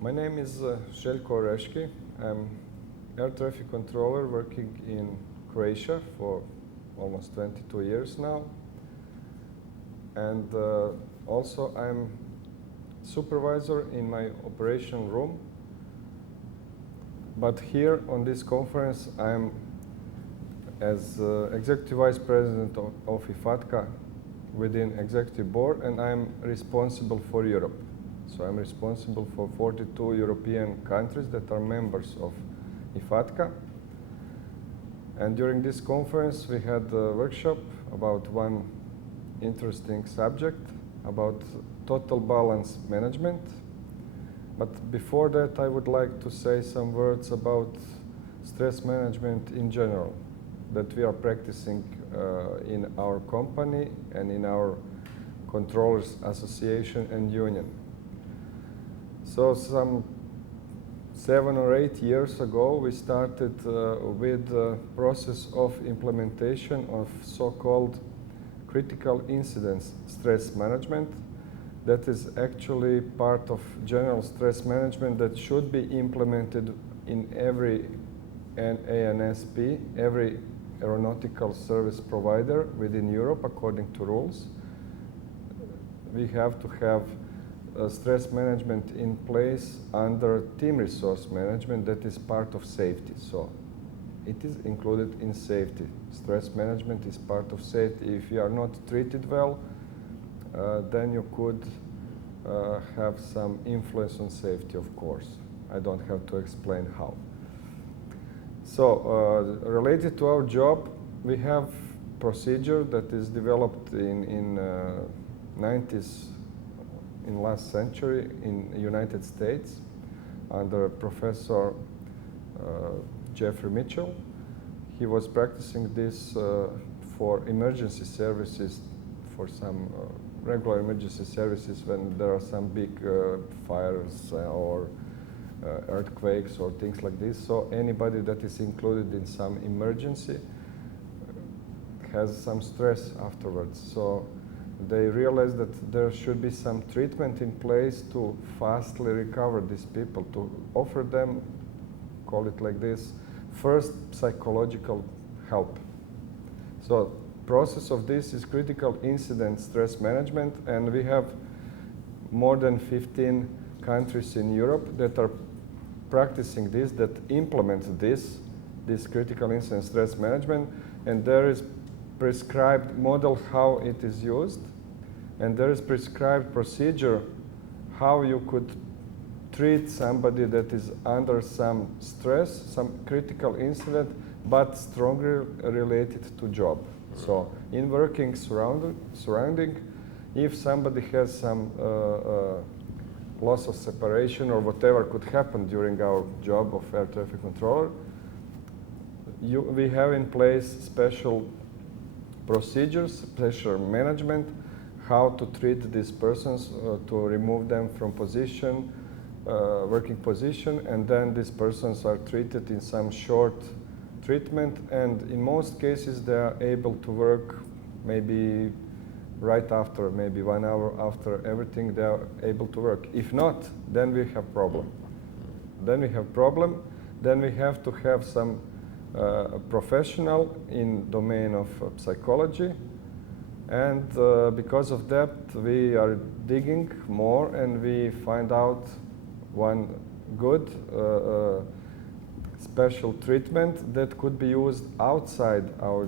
My name is Zelijko Oreski. I'm air traffic controller working in Croatia for almost 22 years now. And also I'm supervisor in my operation room. But here on this conference I'm as executive vice president of IFATCA within executive board, and I'm responsible for Europe. So I'm responsible for 42 European countries that are members of IFATCA. And during this conference we had a workshop about one interesting subject about total balance management. But before that I would like to say some words about stress management in general that we are practicing in our company and in our controllers association and union. So some 7 or 8 years ago we started with the process of implementation of so-called critical incidents stress management. That is actually part of general stress management that should be implemented in every ANSP, every aeronautical service provider within Europe according to rules. We have to have stress management in place under team resource management that is part of safety. So it is included in safety. Stress management is part of safety. If you are not treated well, then you could have some influence on safety, of course. I don't have to explain how. So related to our job, we have procedure that is developed in 90s, in last century in the United States under Professor Jeffrey Mitchell. He was practicing this for emergency services, for some regular emergency services when there are some big fires or earthquakes or things like this. So anybody that is included in some emergency has some stress afterwards. So they realized that there should be some treatment in place to fastly recover these people, to offer them, call it like this, first psychological help. So process of this is critical incident stress management, and we have more than 15 countries in Europe that are practicing this, that implement this critical incident stress management, and there is prescribed model how it is used, and there is prescribed procedure how you could treat somebody that is under some stress, some critical incident, but strongly related to job. So in working surrounding, if somebody has some loss of separation or whatever could happen during our job of air traffic controller, we have in place special procedures, special management, how to treat these persons, to remove them from position, working position, and then these persons are treated in some short treatment, and in most cases they are able to work maybe right after, maybe 1 hour after everything they are able to work. If not, then we have problem. Then we have problem, then we have to have some professional in domain of psychology, and because of that we are digging more and we find out one good special treatment that could be used outside our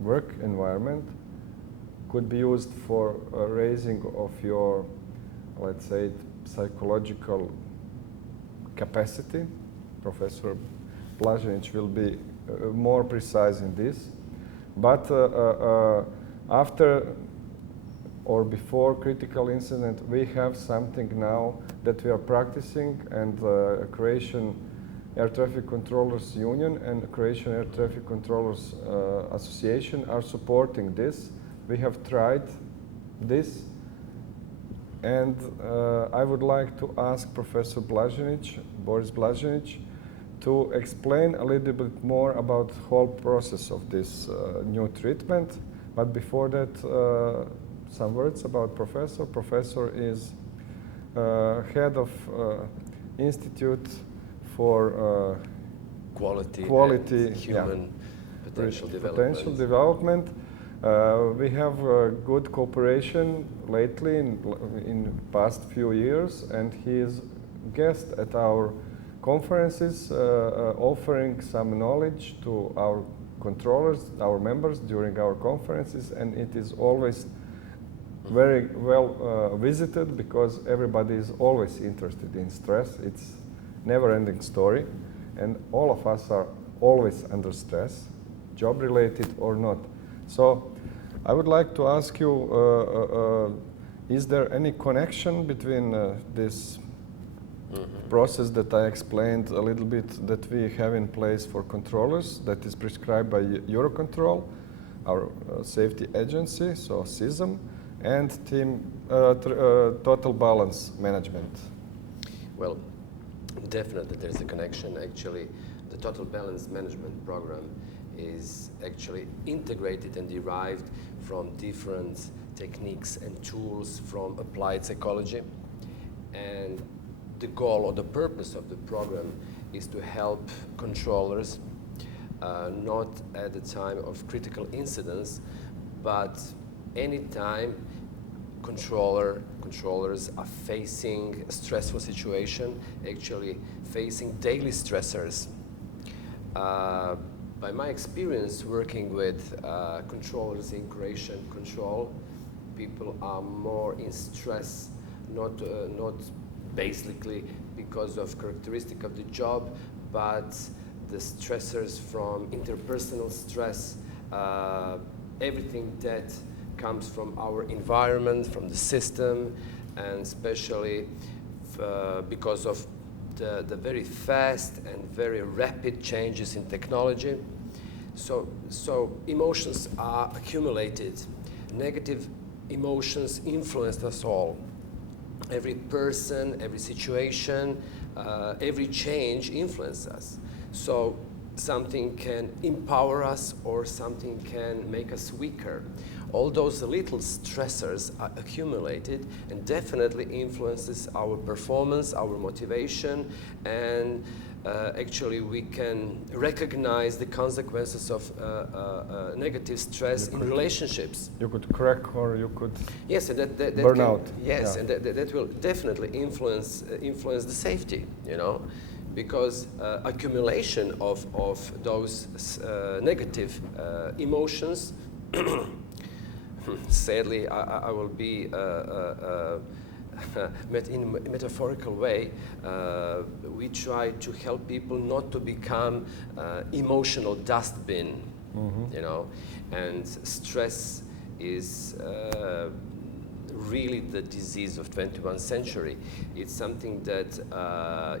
work environment, could be used for raising of your, let's say, psychological capacity. Professor Blazinic will be more precise in this. But after or before critical incident, we have something now that we are practicing, and Croatian Air Traffic Controllers Union and Croatian Air Traffic Controllers Association are supporting this. We have tried this, and I would like to ask Professor Blazinic, Boris Blazinic, to explain a little bit more about the whole process of this new treatment. But before that, some words about Professor. Professor is head of Institute for Quality Quality, and human potential development. Potential development. We have good cooperation lately in past few years, and he is guest at our conferences, offering some knowledge to our controllers, our members during our conferences, and it is always very well visited because everybody is always interested in stress. It's never-ending story, and all of us are always under stress, job-related or not. So I would like to ask you, is there any connection between this process that I explained a little bit that we have in place for controllers that is prescribed by Eurocontrol, our safety agency, so CISM, and total balance management? Well, definitely there's a connection. Actually, the total balance management program is actually integrated and derived from different techniques and tools from applied psychology. And the goal or the purpose of the program is to help controllers not at the time of critical incidents, but anytime controllers are facing a stressful situation, actually facing daily stressors. By my experience working with controllers in Croatia and control, people are more in stress, not basically because of characteristic of the job, but the stressors from interpersonal stress, everything that comes from our environment, from the system, and especially because of the very fast and very rapid changes in technology. So emotions are accumulated. Negative emotions influence us all. Every person, every situation, every change influences us. So something can empower us or something can make us weaker. All those little stressors are accumulated and definitely influences our performance, our motivation, and actually we can recognize the consequences of negative stress in relationships. You could crack or you could yes, and that burn out. Yes, yeah. And that will definitely influence the safety, you know, because accumulation of those negative emotions sadly, I will be in a metaphorical way. We try to help people not to become emotional dustbin, you know, and stress is really the disease of 21st century. It's something that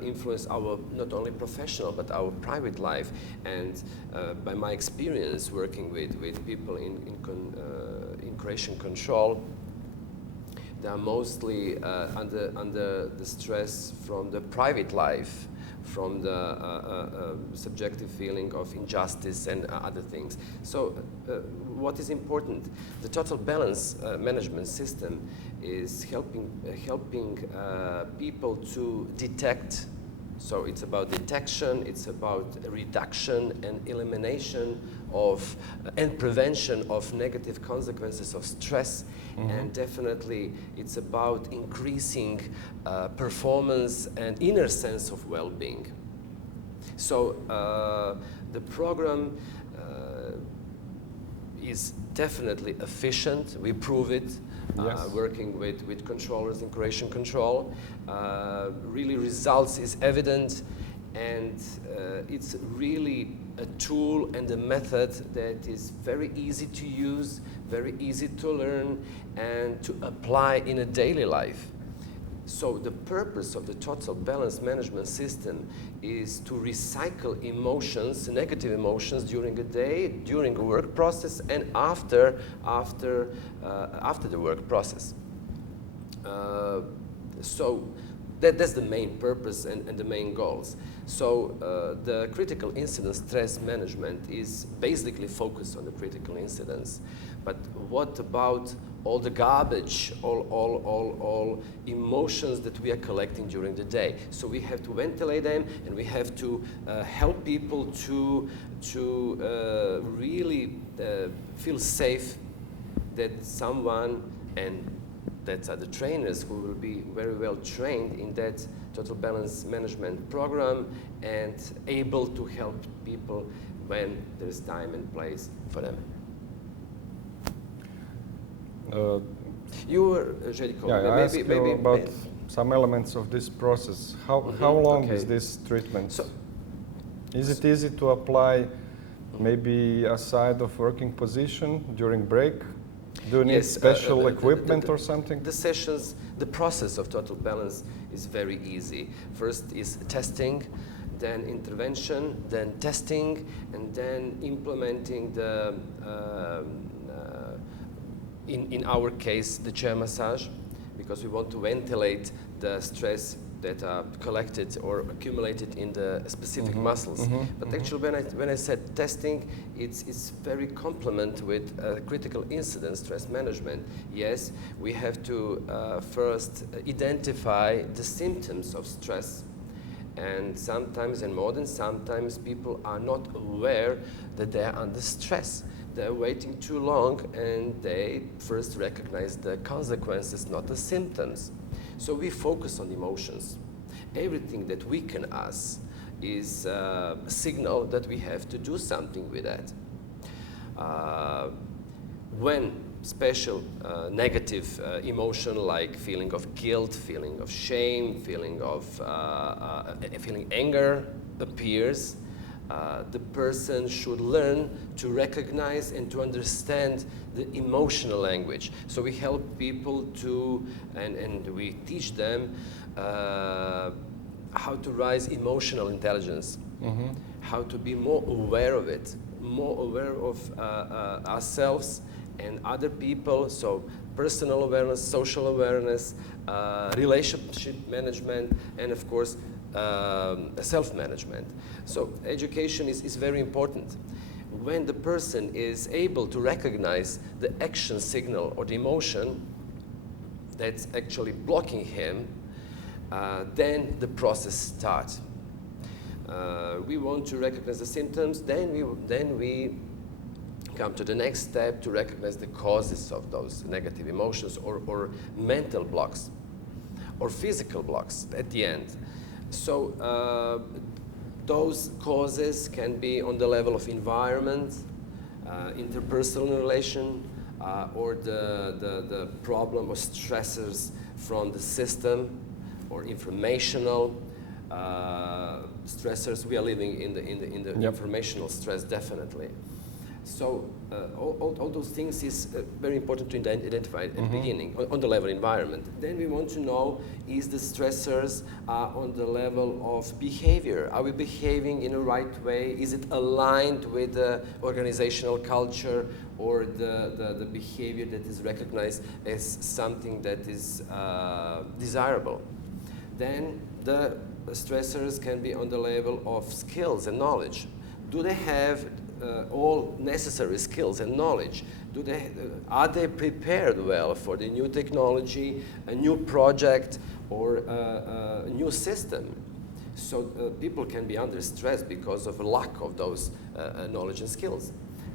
influences our not only professional but our private life. And by my experience working with people in Croatian control, they are mostly under the stress from the private life, from the subjective feeling of injustice and other things. So what is important? The total balance management system is helping people to detect. So it's about detection, it's about reduction and elimination of and prevention of negative consequences of stress, and definitely it's about increasing performance and inner sense of well-being. So the program is definitely efficient. We prove it. Yes. Working with controllers in Croatian control, really results is evident, and it's really a tool and a method that is very easy to use, very easy to learn, and to apply in a daily life. So the purpose of the total balance management system is to recycle emotions, negative emotions during a day, during a work process, and after the work process. So that's the main purpose and the main goals. So the critical incident stress management is basically focused on the critical incidents. But what about all the garbage, all emotions that we are collecting during the day? So we have to ventilate them, and we have to help people to really feel safe that someone, and that are the trainers who will be very well trained in that total balance management program and able to help people when there's time and place for them. You were, Zelijko, I asked you about some elements of this process. How long is this treatment? So, is it easy to apply maybe aside of working position during break? Do you need special equipment or something? The sessions, the process of total balance is very easy. First is testing, then intervention, then testing, and then implementing the in our case, the chair massage, because we want to ventilate the stress that are collected or accumulated in the specific muscles. But actually, when I said testing, it's very complement with critical incident stress management. Yes, we have to first identify the symptoms of stress. And sometimes, and more than sometimes, people are not aware that they are under stress. They're waiting too long, and they first recognize the consequences, not the symptoms. So we focus on emotions. Everything that weakens us is a signal that we have to do something with that. When special negative emotion like feeling of guilt, feeling of shame, feeling anger appears, the person should learn to recognize and to understand the emotional language. So we help people to, and we teach them how to raise emotional intelligence, how to be more aware of it, more aware of ourselves and other people. So personal awareness, social awareness, relationship management, and of course, self-management. So education is very important. When the person is able to recognize the action signal or the emotion that's actually blocking him, then the process starts. We want to recognize the symptoms, then we come to the next step to recognize the causes of those negative emotions or mental blocks or physical blocks at the end. So those causes can be on the level of environment, interpersonal relation, or the problem or stressors from the system, or informational stressors. We are living in the informational stress, definitely. So all those things is very important to identify at the beginning, on the level environment. Then we want to know, is the stressors on the level of behavior? Are we behaving in the right way? Is it aligned with the organizational culture or the behavior that is recognized as something that is desirable? Then the stressors can be on the level of skills and knowledge. Do they have all necessary skills and knowledge? Are they prepared well for the new technology, a new project, or a new system? So people can be under stress because of a lack of those knowledge and skills.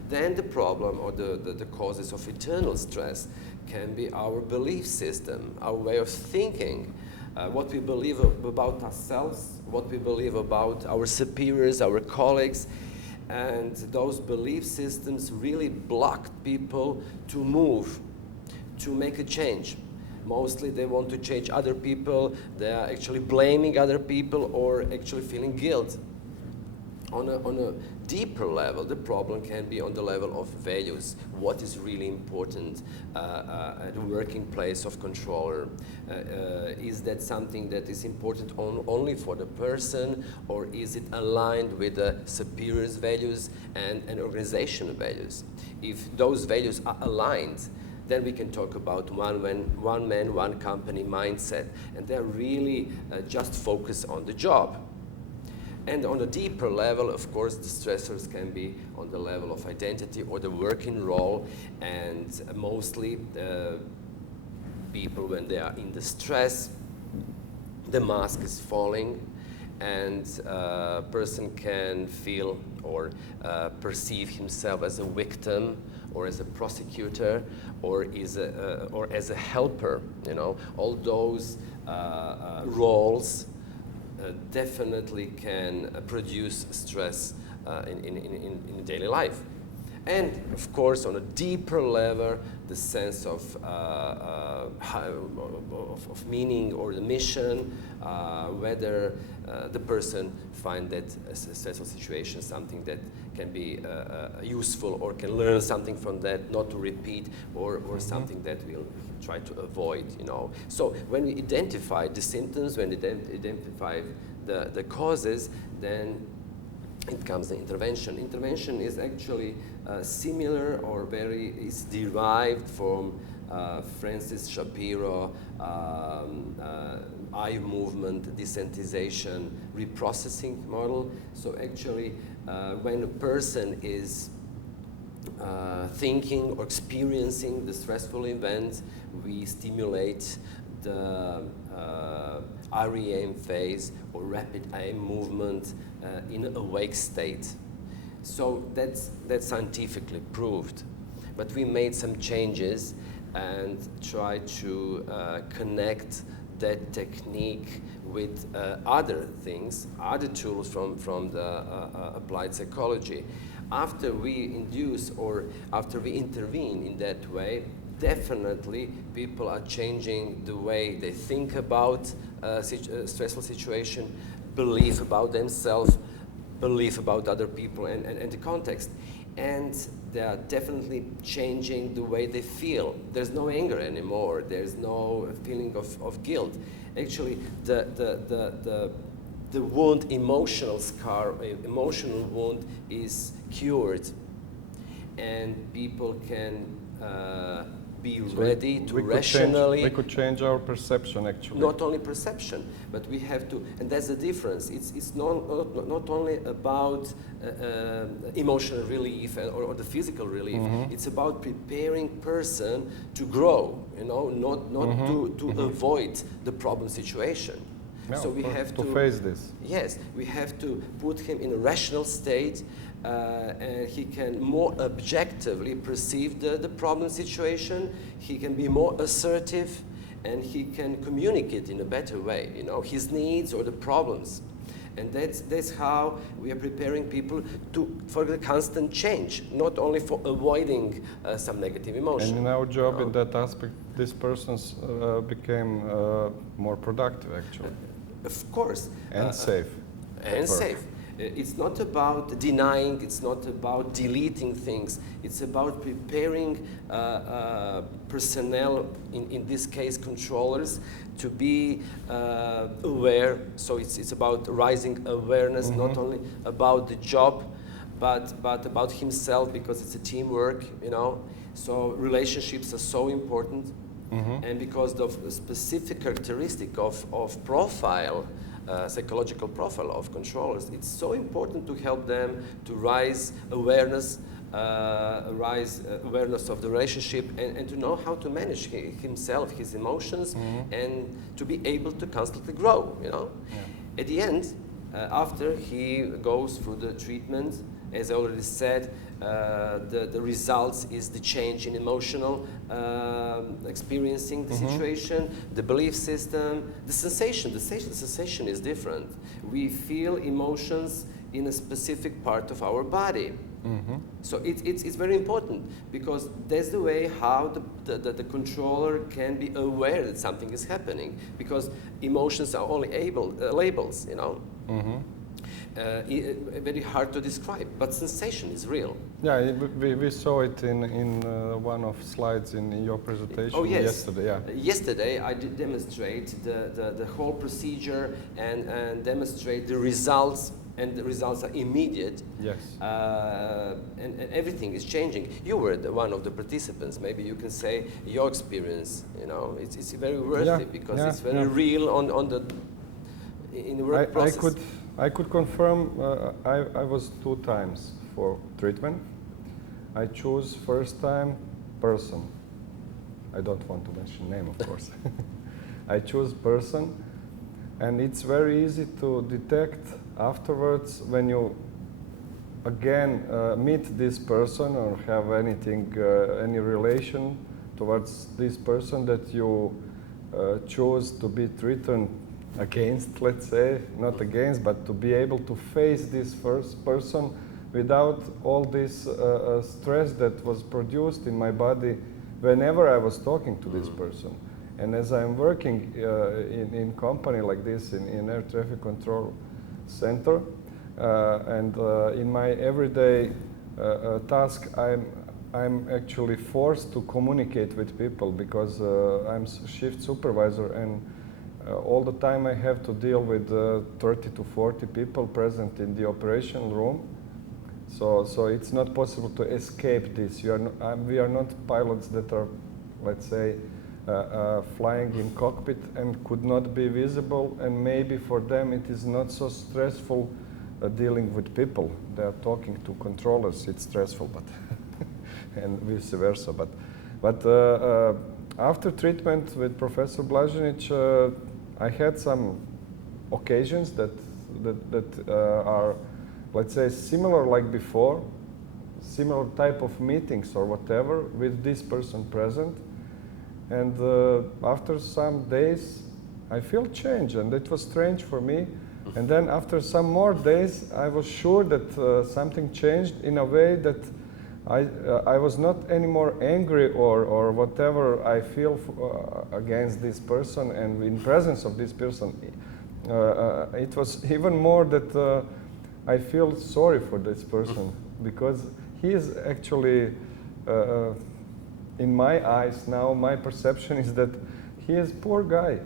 Then the problem or the causes of eternal stress can be our belief system, our way of thinking, what we believe about ourselves, what we believe about our superiors, our colleagues. And those belief systems really block people to move, to make a change. Mostly they want to change other people. They are actually blaming other people or actually feeling guilt. On a deeper level, the problem can be on the level of values. What is really important at the working place of controller? Is that something that is important only for the person, or is it aligned with the superior's values and organizational values? If those values are aligned, then we can talk about one man, one company mindset, and they're really just focused on the job. And on a deeper level, of course, the stressors can be on the level of identity or the working role, and mostly people, when they are in the stress, the mask is falling, and a person can feel or perceive himself as a victim, or as a prosecutor, or as a helper. You know, all those roles definitely can produce stress in daily life. And of course, on a deeper level, the sense of meaning or the mission, whether the person find that a stressful situation something that can be useful, or can learn something from that, not to repeat, or something that will try to avoid, you know. So when we identify the symptoms, when we identify the causes, then it comes the intervention. Intervention is actually similar or is derived from Francis Shapiro, eye movement, desensitization, reprocessing model. So actually, when a person is thinking or experiencing the stressful event, we stimulate the REM phase, or rapid eye movement, in an awake state. So that's scientifically proved. But we made some changes and tried to connect that technique with other things, other tools from the applied psychology. After we induce, or after we intervene in that way, definitely people are changing the way they think about stressful situation, belief about themselves, belief about other people and the context. And they are definitely changing the way they feel. There's no anger anymore. There's no feeling of guilt. Actually, the wound, emotional scar, emotional wound is cured, and people can be ready to rationally. We could change our perception, actually. Not only perception, but we have to, and that's the difference. It's not only about emotional relief or the physical relief. It's about preparing person to grow. You know, not to avoid the problem situation. No, so we have to face this. Yes, we have to put him in a rational state, and he can more objectively perceive the problem situation. He can be more assertive, and he can communicate in a better way, you know, his needs or the problems. And that's how we are preparing people for the constant change, not only for avoiding some negative emotion. And in our job, in that aspect, these persons became more productive, actually. Of course. And safe. And safe. It's not about denying, it's not about deleting things, it's about preparing personnel, in this case controllers, to be aware. So it's about raising awareness, not only about the job, but about himself, because it's a teamwork, you know. So relationships are so important, and because of the specific characteristic of profile, psychological profile of controllers, it's so important to help them to raise awareness of the relationship, and to know how to manage himself, his emotions, and to be able to constantly grow, you know. At the end, after he goes through the treatment, as I already said, the results is the change in emotional experiencing the situation, the belief system, the sensation. The sensation is different. We feel emotions in a specific part of our body. So it's very important, because that's the way how the controller can be aware that something is happening, because emotions are only labels, you know. Very hard to describe, but sensation is real. Yeah, we saw it in one of slides in your presentation yesterday. Yeah. Yesterday I did demonstrate the whole procedure and demonstrate the results, and the results are immediate. Yes. And everything is changing. You were one of the participants. Maybe you can say your experience. You know, it's very worthy, because it's very real in the work process. I could confirm I was 2 times for treatment. I choose first time person. I don't want to mention name, of course. I choose person, and it's very easy to detect afterwards when you again meet this person or have anything, any relation towards this person that you choose to be treated against, let's say, not against, but to be able to face this first person without all this stress that was produced in my body whenever I was talking to this person. And as I'm working in company like this, in air traffic control center, and in my everyday task, I'm actually forced to communicate with people because I'm shift supervisor, and all the time I have to deal with 30 to 40 people present in the operation room. So it's not possible to escape this. We are not pilots that are, let's say, flying in cockpit and could not be visible, and maybe for them it is not so stressful dealing with people. They are talking to controllers. It's stressful, but and vice versa. But after treatment with Professor Blazinic, I had some occasions that are, let's say, similar like before, similar type of meetings or whatever with this person present. And after some days, I feel change, and it was strange for me. And then after some more days, I was sure that something changed in a way that I was not anymore angry or whatever I feel against this person, and in presence of this person. It was even more that I feel sorry for this person, because he is actually, in my eyes now, my perception is that he is a poor guy.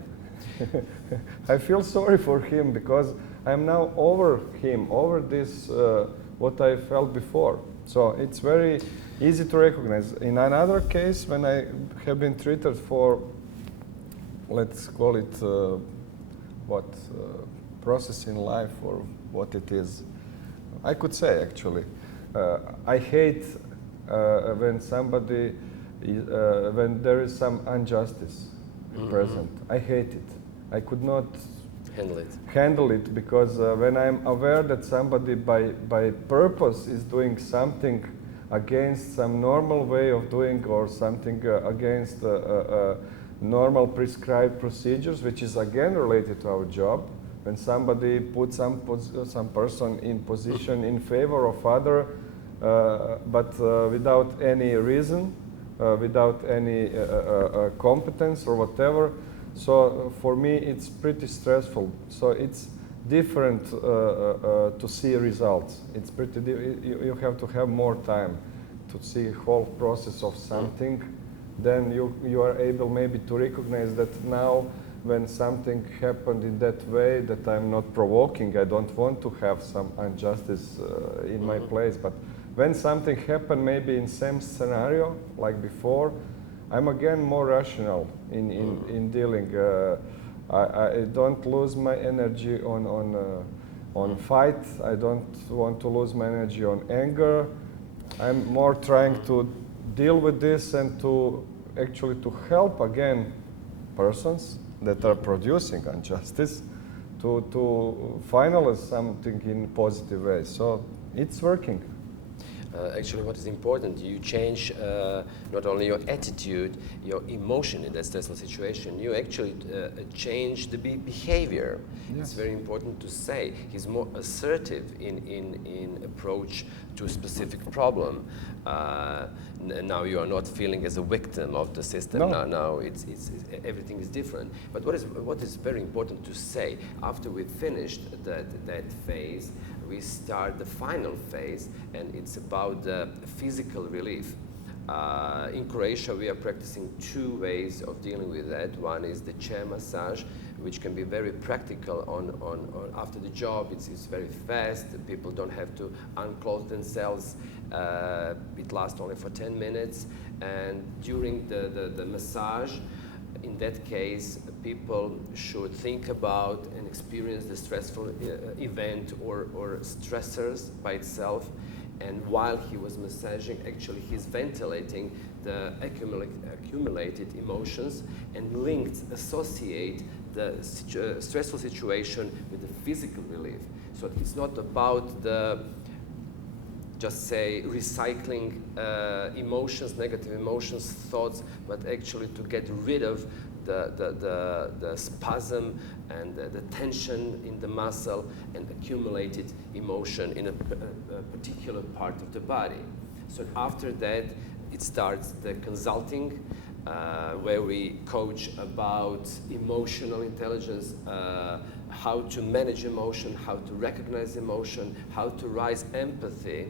I feel sorry for him because I'm now over him, over this, what I felt before. So it's very easy to recognize. In another case, when I have been treated for, let's call it, process in life or what it is, I could say actually, I hate when somebody, when there is some injustice present. I hate it. I could not handle it because when I'm aware that somebody by purpose is doing something against some normal way of doing, or something against normal prescribed procedures, which is again related to our job, when somebody puts some person in position in favor of other, but without any reason, without any competence or whatever. So for me, it's pretty stressful. So it's different to see results. It's pretty. You have to have more time to see whole process of something. Then you are able maybe to recognize that now, when something happened in that way, that I'm not provoking. I don't want to have some injustice in my place. But when something happened, maybe in same scenario like before, I'm again more rational in dealing. I don't lose my energy on fight. I don't want to lose my energy on anger. I'm more trying to deal with this and to actually to help again persons that are producing injustice to finalize something in positive way. So it's working. Actually, what is important, you change not only your attitude, your emotion in that stressful situation, you actually change the behavior. Yes. It's very important to say. He's more assertive in approach to a specific problem. Now you are not feeling as a victim of the system. No. Now it's everything is different. But what is very important to say, after we finished that phase, we start the final phase, and it's about the physical relief. In Croatia, we are practicing 2 ways of dealing with that. One is the chair massage, which can be very practical on after the job. It's very fast. People don't have to unclothe themselves. It lasts only for 10 minutes. And during the massage, in that case, people should think about and experience the stressful event or stressors by itself. And while he was massaging, actually he's ventilating the accumulated emotions and associate the stressful situation with the physical relief. So it's not about the, just say, recycling emotions, negative emotions, thoughts, but actually to get rid of the spasm and the tension in the muscle and accumulated emotion in a particular part of the body. So after that, it starts the consulting, where we coach about emotional intelligence, how to manage emotion, how to recognize emotion, how to raise empathy,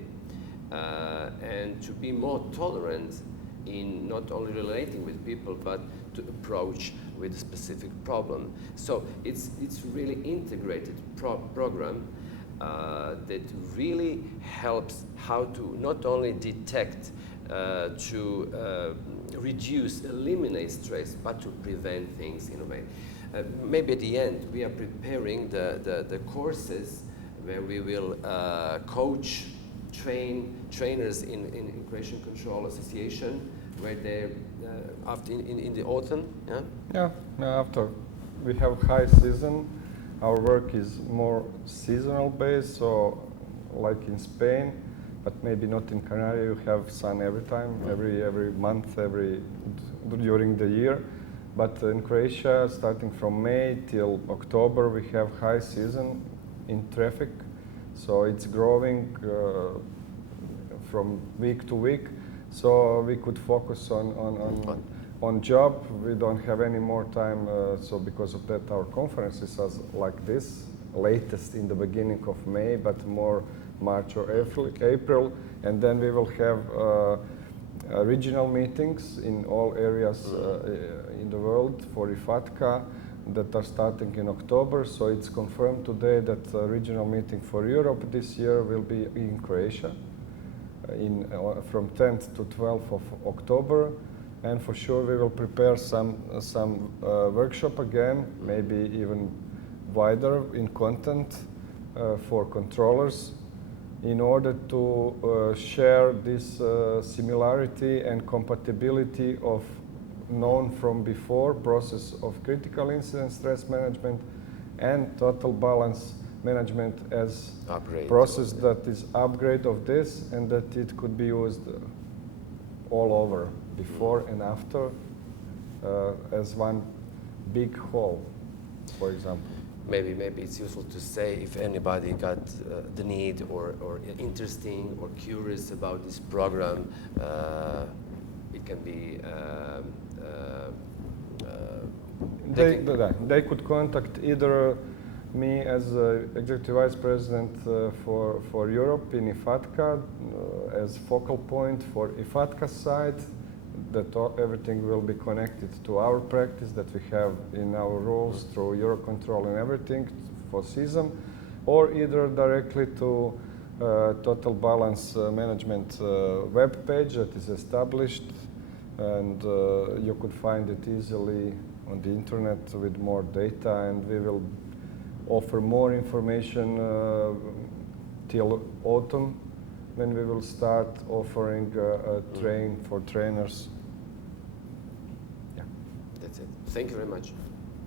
and to be more tolerant in not only relating with people, but to approach with a specific problem. So it's really integrated program that really helps how to not only detect, to reduce, eliminate stress, but to prevent things in a way. Maybe at the end, we are preparing the courses where we will coach, trainers in Croatian Control Association, where they after in the autumn. Yeah. After we have high season, our work is more seasonal based. So, like in Spain, but maybe not in Canaria, you have sun every time, every month, during the year. But in Croatia, starting from May till October, we have high season in traffic. So it's growing from week to week. So we could focus on job. We don't have any more time. So because of that, our conferences are like this, latest in the beginning of May, but more March or April. And then we will have regional meetings in all areas in the world for IFATCA that are starting in October. So it's confirmed today that the regional meeting for Europe this year will be in Croatia from 10th to 12th of October. And for sure we will prepare some workshop again, maybe even wider in content for controllers, in order to share this similarity and compatibility of known from before process of critical incident stress management and total balance management as process that is upgrade of this, and that it could be used all over, before and after, as one big whole, for example. Maybe it's useful to say, if anybody got the need or interesting or curious about this program, it can be they could contact either me as Executive Vice President for Europe in IFATCA as focal point for IFATCA side, that everything will be connected to our practice that we have in our rules through Eurocontrol and everything for season, or either directly to Total Balance Management web page that is established, and you could find it easily on the internet with more data, and we will offer more information till autumn, when we will start offering a train for trainers. That's it. Thank you very much.